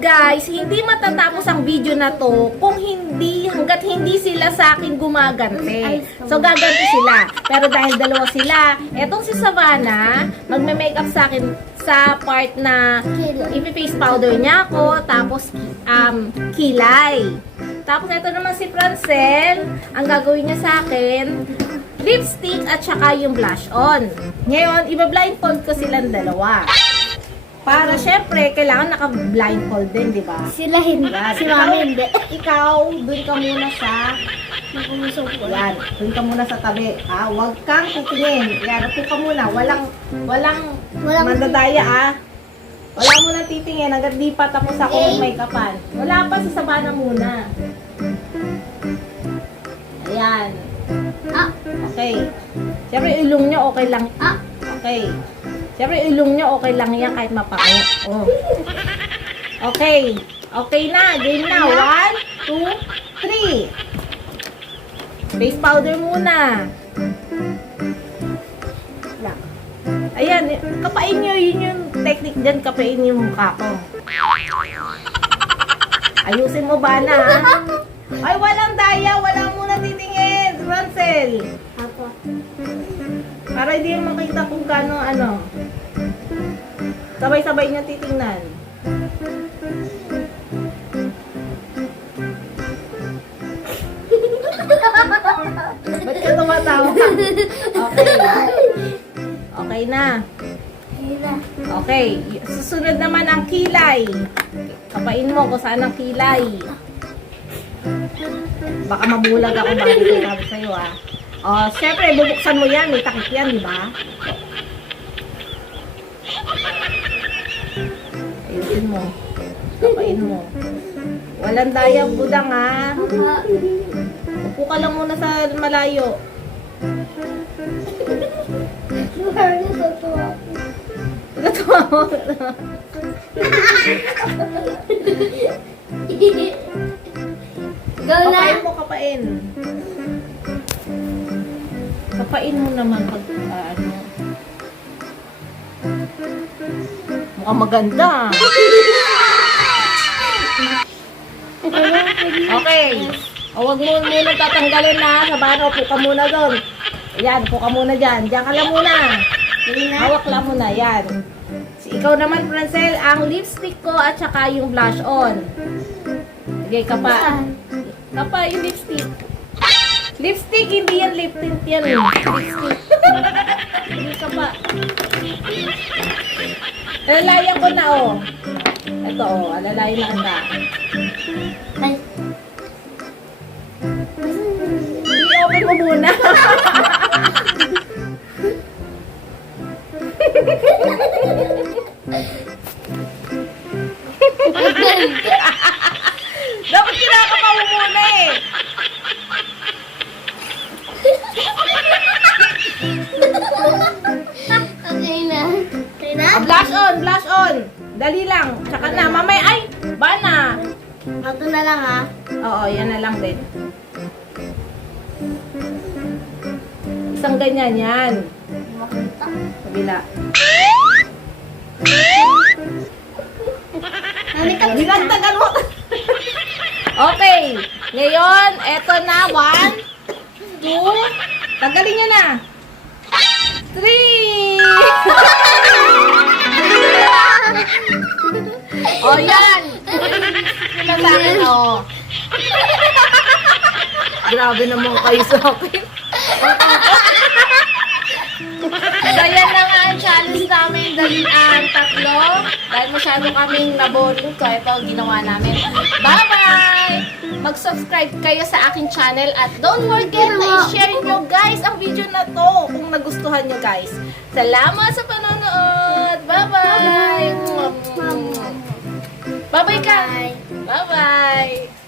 guys, hindi matatapos ang video na to kung hanggat hindi sila sa akin gumaganti. So gaganti sila. Pero dahil dalawa sila, etong si Savannah, magme-makeup sa akin sa part na ipi-face powder niya ako, tapos kilay. Tapos ito naman si Francel, ang gagawin niya sa akin, lipstick at saka yung blush on. Ngayon, iba-blindfold ko silang dalawa. Para syempre, kailangan naka-blindfold din, di ba? Sila hindi. Si Mami hindi. Ikaw, dun ka muna sa... Yan, dun ka muna sa tabi. Huwag kang titingin. Yan, upo ka muna. Walang mandadaya, Wala muna titingin. Hanggang di pa tapos ako make-upan. Wala pa, sa Savannah muna. Ayan. Okay. Siyempre, ilong niya okay lang. Okay. Siyempre, ilong niya okay lang yan kahit mapango. Oh. Okay. Okay na. Game na. 1, 2, 3. Face powder muna. Ayan. Kapain nyo. Yun yung technique dyan. Kapain yung mukha ko. Ayusin mo ba na, Ay, walang daya. Wala muna titingin. Francel. Para hindi mo makita kung gano'n Sabay-sabay niya titingnan. Ba't ka tumatawa? Okay na. Okay. Susunod naman ang kilay. Kapain mo kung saan ang kilay. Baka mabulag ako bago ko sabi sa'yo, syempre, bubuksan mo yan. May takip yan, di ba? Ayusin mo. Kapain mo. Walang dayang budang, Upo ka lang muna sa malayo. Natuwa mo. Go na. Kapain mo, kapain. Kapain mo naman pag mukhang maganda. Okay. Huwag mo muna tatanggalin Savannah, upo ka muna doon. Ayan, upo ka muna dyan. Diyan ka lang muna. Hawak lang muna, yan. Ikaw naman, Francel, ang lipstick ko at saka yung blush on. Sige, kapa. Kapa yung lipstick. Lipstick, hindi yan lip tint yan. Lipstick. Hindi kapa. Alalayan ko na, Ito, alalayan na kita. Ay. I-open mo muna. Dapat kinakapa mo muna Okay na. Okay na? Blush on, blush on. Dali lang. Tsaka na, mamaya, ay, bana. Ito na lang Oo, yan na lang din. Isang ganyan yan. Makita. Kabila. Nagtagal mo. Okay. Ngayon, eto na. 1, 2. Tagalin nyo na. 3. O, yan. Ito sa akin, Grabe naman kayo sa akin. So, yan na nga ang challenge namin. Tatlo. Dahil masyado kaming naboring ko, ito ginawa namin. Bye-bye! Mag-subscribe kayo sa aking channel at don't forget na i-share nyo guys ang video na to kung nagustuhan nyo guys. Salamat sa panonood! Bye-bye! Bye-bye ka! Bye-bye!